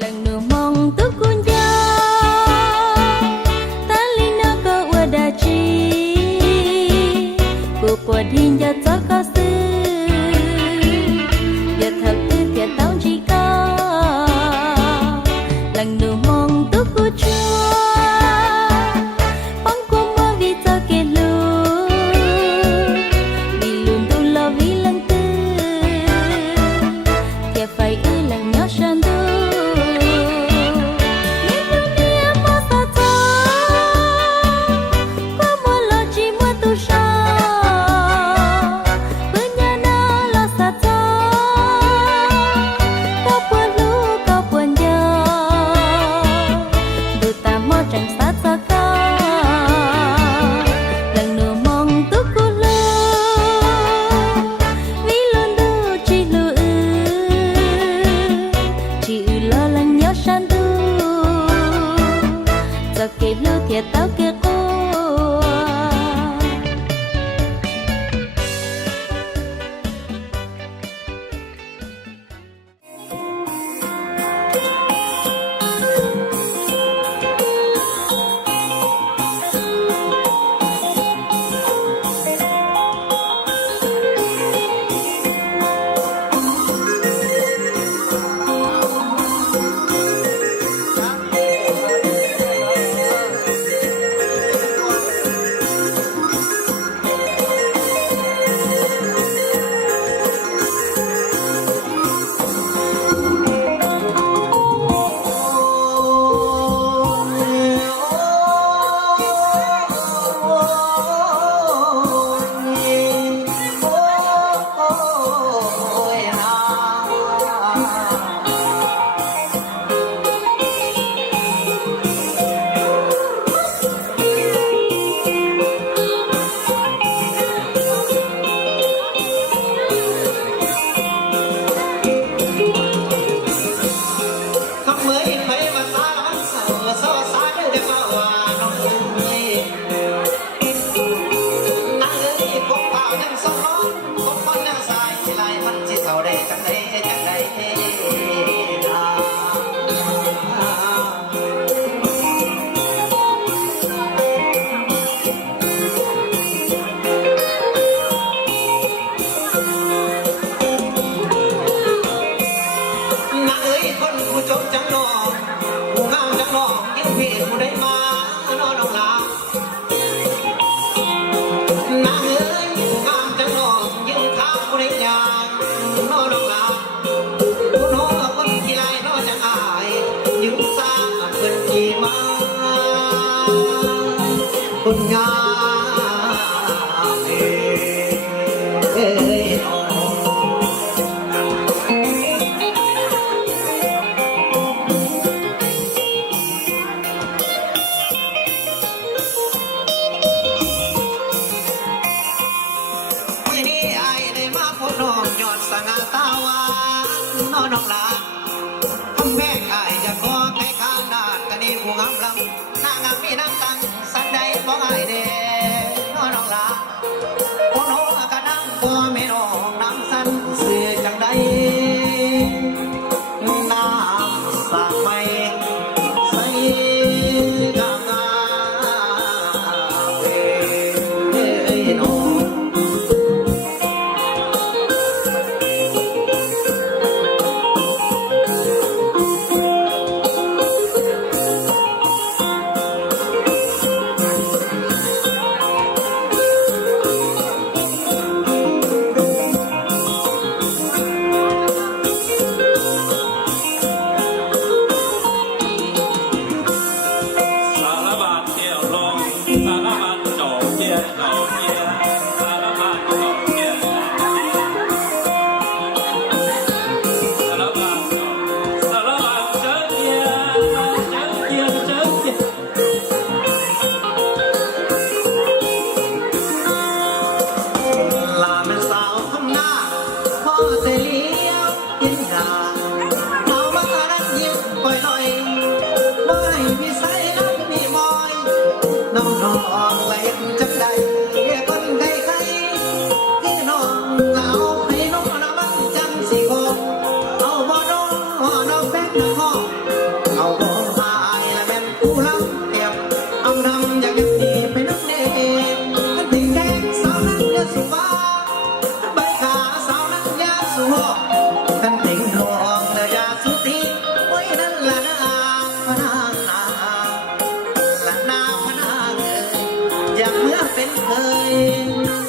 Lần nửa mong tức cuốn gió ta li nó có ua đà chi của thiên gia cho có sư giờ thật tư thiệt tao chỉ có lần nửa mong tức cuốn chúa bóng của mơ vì cho kê lu vì luôn tu lo vì lần tư thiệt phải ư lần nhỏ sang tu kể lưu thiệt tao kia cô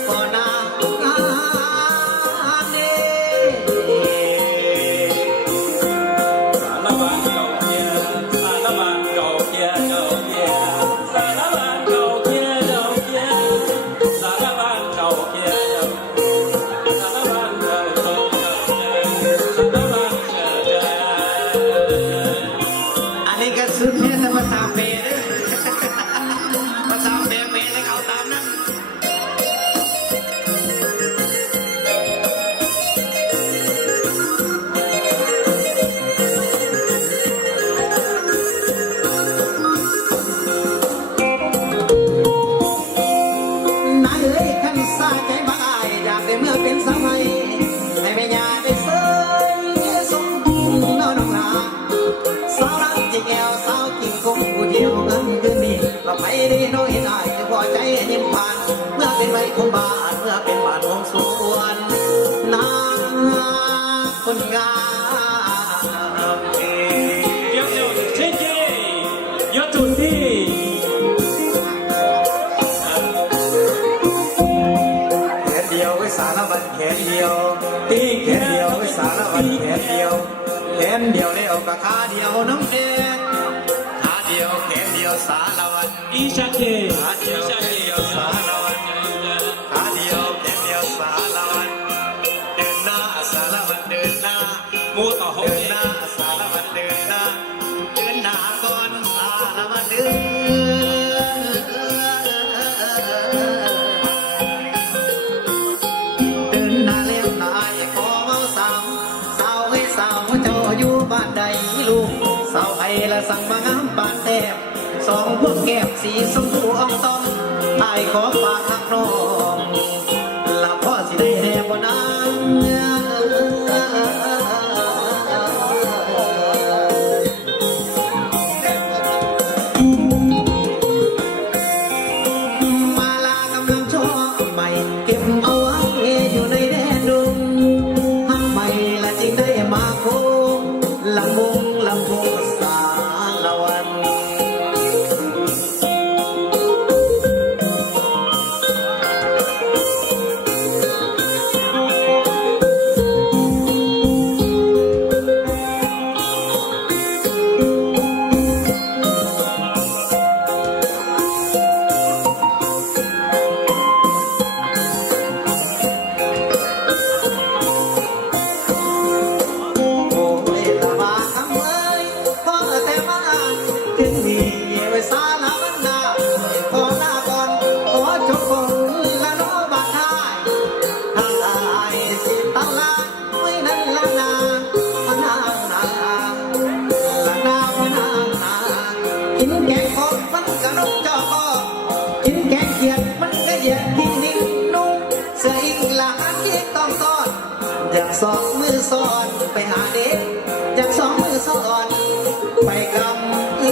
ก็นานเด้สารบัญเก่าเกียสารบัญเก่าเกียเก่าเกียสารบัญเก่าเกียเก่าเกียสารบัญเก่าเกียสารบัญเก่าเก่าเก่าสารบัญเก่าเก่า อันนี้ก็สุดแค่ภาษาเปรเด้อภาษาเปรให้เขาตามนั้นนายเอ้ยขันสาใจบ้าอยากได้เมื่อเป็นสมัยให้แม่ยาได้เสยสมบูรณ์น้องนาสาวรักจิงแอวสาวจิงคงผู้เดียวเงินคืนนี้เราไปได้น้อยได้จะพอใจยิ้มผ่านเมื่อเป็นใบคนบ้านเมื่อเป็นบ้านของสวนนางคนงามเดี๋ยวเช่เจยศจุดที่ แขนเดียวไว้สารบัญแขนเดียว ตี แขนเดียวไว้สารบัญแขนเดียวแขนเดียวได้เอากับขาเดียวน้ำแดงขาเดียวแขนเดียวสารบัญ อีชาเค ขาเดียวแขนเดียวสารบัญขาเดียวแขนเดียวสารบัญเดินหน้าสารบัญเดินหน้า มูต่อห เดิ ง นหน้าสารบัญเดินหน้าเดินหน้าก่อนสารบัญเดินหน้าเลี้ยงนายขอเมาสาวสาวให้สาวเจ้าอยู่บ้านใดลูกสาวไอ้ละสั่งมางามปานแทบสองพวกแก้มสีชมพูอ่องต้องอายขอฝากหักน้องละพ่อสิได้แน่บ่นางมาลากำลังชอบใหม่เก็บเอาไว้อยู่ในแดนดงหักใหม่ละจึงได้มาโคงลำวงลำวงสารวัน โอ้ยละบาทำเอ้ยพอแต่มาถึงนี่ไว้สาละวันนาขอลาก่อนขอจบคนละโนบาทายถ้าอายสิตั้งลาไว้นั่นละนาพนางนาละนาพนางนากินแกงคอกมันก็นกจอกกินแกงเขียดมันก็เหยียดกินนิ่งนุ่งเสียอีกละหันยิ่งต้องต้อน อยากสองมือซ้อนไปหาเด็กอยากสองมือซ้อนไปกำเด็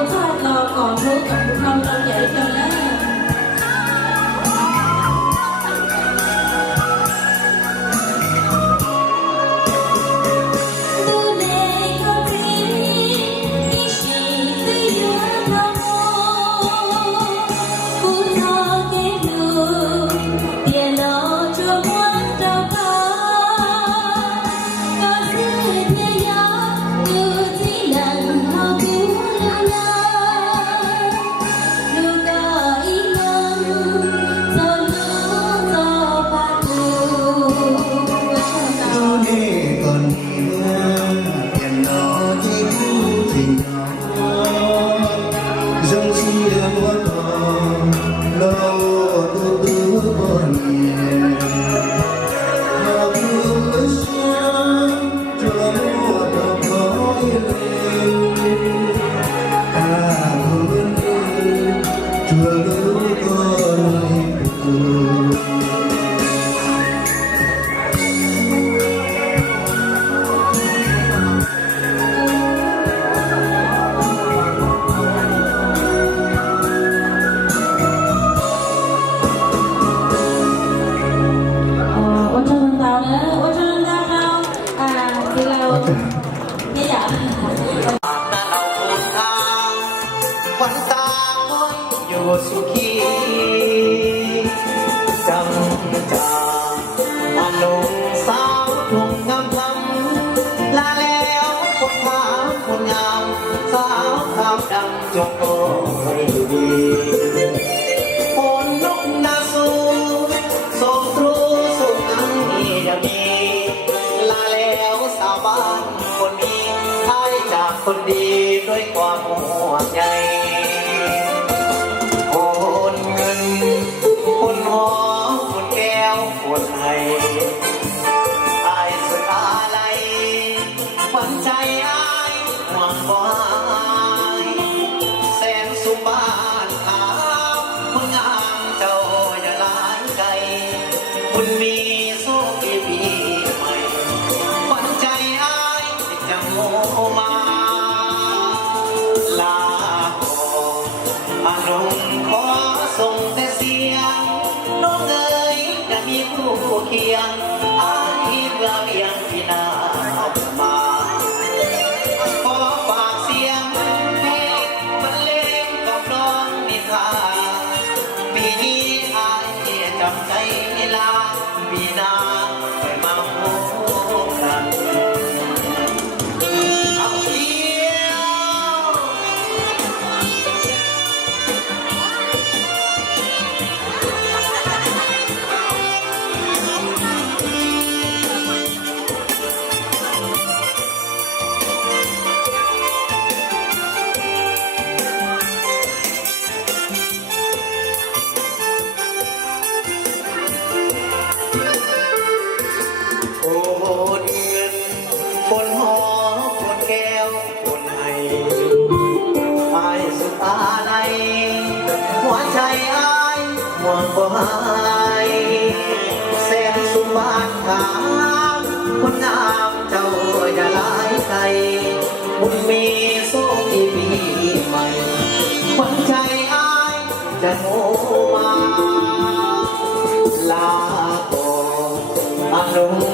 ผู้ชายรอก่อนรู้กับผู้เขาเราใหญ่เจ้าแล้ว 不累个比你心里有那么，不逃给路，跌落就往找到，可是天涯有几难好不了呀，路高一样，走路走把路。 Hãy còn tiền nó chỉ cứ tình nhỏ dòng chia muôn hồng lâu tu tư buồn nhẹ mà cứ sáng cho mùa đầu có lên buồn chùa lưu có lời buồn ôn cho lần đầu nữa ôn cho lần đầu nào thì là nghe dạ นาเราพูดทางควันตาคอยอยู่สุขีจำจากอารมณ์สาวทุ่งงามทำลาแล้วคนถามคนงามสาวขาวดำจงโอยดีโอนนกนาสูส่งตรูสุขังอย่ามีลาแล้วสาวบ้านคนนี้ให้จากคนดีด้วยความห่วงใยโอนเงินคนหอมคนแก้วคนให้อายสุดอะไรขวัญใจอายหวังบ่หายแสนสุบานขาวคนงามเจ้าอย่าหลายใจบุญมีโชคดีปีใหม่ขวัญใจอายจะโมมาลาออกอารมณ์ขอส่งแต่เสียงน้องเอ๋ยจะมีผู้เคียงอายเพื่อเพียงที่นามา ขอฝากเสียงเพลงบรรเลงกับน้องนิทาปีนี้อายจำใจลาปีหน้าไปมาพบกันเอาเดียว โอนเงินคนหอคนแก้วคนให้อายสุดอะไรหัวใจอายห่วงบ่หายแสนสุบานขามคนงามเจ้าอย่าหลายใจบุญมีโชคดีปีใหม่ขวัญใจอายจะโมมาลาก่อนอารมณ์